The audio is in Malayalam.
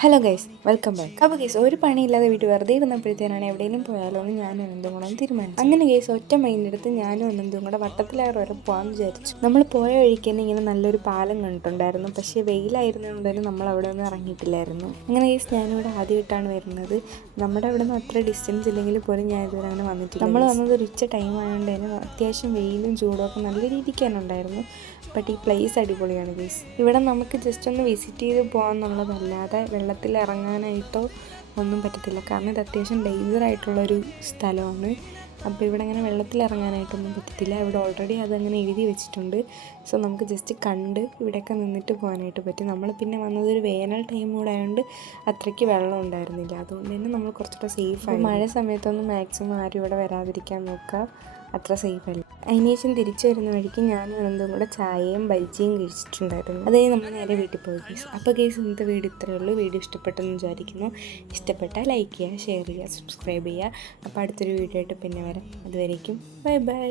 Hello guys, welcome back. അപ്പോൾ ഗൈസ്, ഒരു പണിയില്ലാതെ വീട്ടിൽ വെറുതെ ഇരുന്നപ്പോഴത്തേനാണ് എവിടെയെങ്കിലും പോയാലോ എന്ന് ഞാനും അനന്തും കൂടെ തീരുമാനിച്ചു. അങ്ങനെ ഗൈസ്, ഒറ്റ മൈൻഡെടുത്ത് ഞാനും അനന്തും കൂടെ വട്ടത്തിലേറെ വരെ പോകാമെന്ന് വിചാരിച്ചു. നമ്മൾ പോയ വഴിക്ക് തന്നെ ഇങ്ങനെ നല്ലൊരു പാലം കണ്ടിട്ടുണ്ടായിരുന്നു. പക്ഷേ വെയിലായിരുന്നതുകൊണ്ട് തന്നെ നമ്മൾ അവിടെ ഒന്നും ഇറങ്ങിയിട്ടില്ലായിരുന്നു. അങ്ങനെ ഗൈസ്, ഞാനിവിടെ ആദ്യമായിട്ടാണ് വരുന്നത്. നമ്മുടെ അവിടെ നിന്ന് അത്ര ഡിസ്റ്റൻസ് ഇല്ലെങ്കിൽ പോലും ഞാൻ ഇതുവരെ അങ്ങനെ വന്നിട്ടില്ല. നമ്മൾ വന്നത് ഒരു ഉച്ച ടൈം ആയതുകൊണ്ട് തന്നെ അത്യാവശ്യം വെയിലും ചൂടും ഒക്കെ നല്ല രീതിക്ക് തന്നെ ഉണ്ടായിരുന്നു. ബട്ട് ഈ പ്ലേസ് അടിപൊളിയാണ് ഗൈസ്. ഇവിടെ നമുക്ക് ജസ്റ്റ് ഒന്ന് വിസിറ്റ് ചെയ്ത് പോകാമെന്നുള്ളതല്ലാതെ വെള്ളത്തിൽ ഇറങ്ങാനായിട്ടോ ഒന്നും പറ്റത്തില്ല. കാരണം ഇത് അത്യാവശ്യം ഡേഞ്ചറായിട്ടുള്ളൊരു സ്ഥലമാണ്. അപ്പോൾ ഇവിടെ അങ്ങനെ വെള്ളത്തിൽ ഇറങ്ങാനായിട്ടൊന്നും പറ്റത്തില്ല. ഇവിടെ ഓൾറെഡി അതങ്ങനെ എഴുതി വെച്ചിട്ടുണ്ട്. സോ നമുക്ക് ജസ്റ്റ് കണ്ട് ഇവിടെയൊക്കെ നിന്നിട്ട് പോകാനായിട്ട് പറ്റും. നമ്മൾ പിന്നെ വന്നതൊരു വേനൽ ടൈം കൂടെ ആയതുകൊണ്ട് അത്രയ്ക്ക് വെള്ളം ഉണ്ടായിരുന്നില്ല. അതുകൊണ്ട് തന്നെ നമ്മൾ കുറച്ചുകൂടെ സേഫായി. മഴ സമയത്തൊന്നും മാക്സിമം ആരും ഇവിടെ വരാതിരിക്കാൻ നോക്കുക, അത്ര സേഫ് അല്ല. അതിനുശേഷം തിരിച്ചു വരുന്ന വഴിക്ക് ഞാനും അനന്തും കൂടെ ചായയും ബജിയും കഴിച്ചിട്ടുണ്ടായിരുന്നു. അതായത് നമ്മൾ നേരെ വീട്ടിൽ പോയി ഗൈസ്. അപ്പോൾ ഗൈസ്, ഇന്നത്തെ വീഡിയോ ഇത്രയേ ഉള്ളൂ. വീഡിയോ ഇഷ്ടപ്പെട്ടെന്ന് വിചാരിക്കുന്നു. ഇഷ്ടപ്പെട്ടാൽ ലൈക്ക് ചെയ്യുക, ഷെയർ ചെയ്യുക, സബ്സ്ക്രൈബ് ചെയ്യുക. അപ്പോൾ അടുത്തൊരു വീഡിയോ ആയിട്ട് പിന്നെ വരാം. അതുവരേക്കും ബൈ ബൈ.